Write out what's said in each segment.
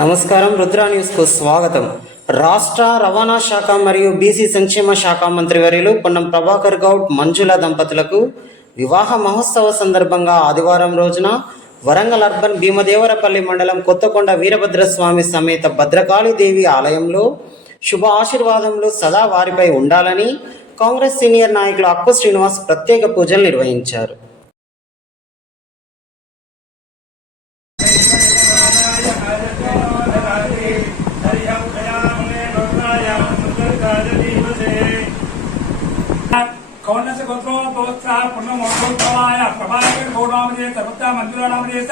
నమస్కారం రుద్రా న్యూస్కు స్వాగతం. రాష్ట్ర రవాణా శాఖ మరియు బీసీ సంక్షేమ శాఖ మంత్రివర్యులు పొన్నం ప్రభాకర్ గౌడ్ మంజుల దంపతులకు వివాహ మహోత్సవ సందర్భంగా ఆదివారం రోజున వరంగల్ అర్బన్ భీమదేవరపల్లి మండలం కొత్తకొండ వీరభద్రస్వామి సమేత భద్రకాళీదేవి ఆలయంలో శుభ ఆశీర్వాదములు సదా వారిపై ఉండాలని కాంగ్రెస్ సీనియర్ నాయకులు అక్కు శ్రీనివాస్ ప్రత్యేక పూజలు నిర్వహించారు. కౌన్నస గోత్రోద్భవత్స పుణ్యమోత్సవాయ ప్రభాకర్ గౌడామదేశ సర్వత్ర మంజురామదేశ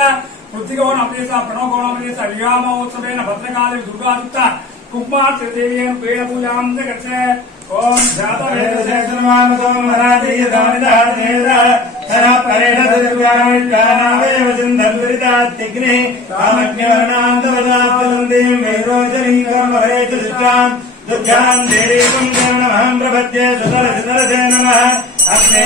పృథ్వీగౌడామదేశ ప్రణవగౌడామదేశ వివాహోత్సవేన భద్రకాళి దుర్గాదుత్త కుమార్తెదేవ్యం వేద పూజాం జగత్సే ఓం జాత వేద శేషమానతో మరాఠీ దానిదానేద హర పరేణ దివ్యానావేవ సింధద్విరితాత్తిగ్ని కామజ్ఞానాంతవదాపదందే మేరోజనీకం వరేత దుష్టాం దుర్గాం దేవీం దేవనమహం ప్రపద్యే సుతర సుతరసే నమః అగ్నే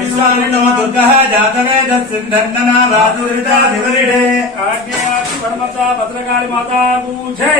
విశ్వామినో దుర్గः జాతవేద సింధన్ననా వాదురితా వివరిడే. ఆజ్ఞా పరమత భద్రకాళి మాతా జై!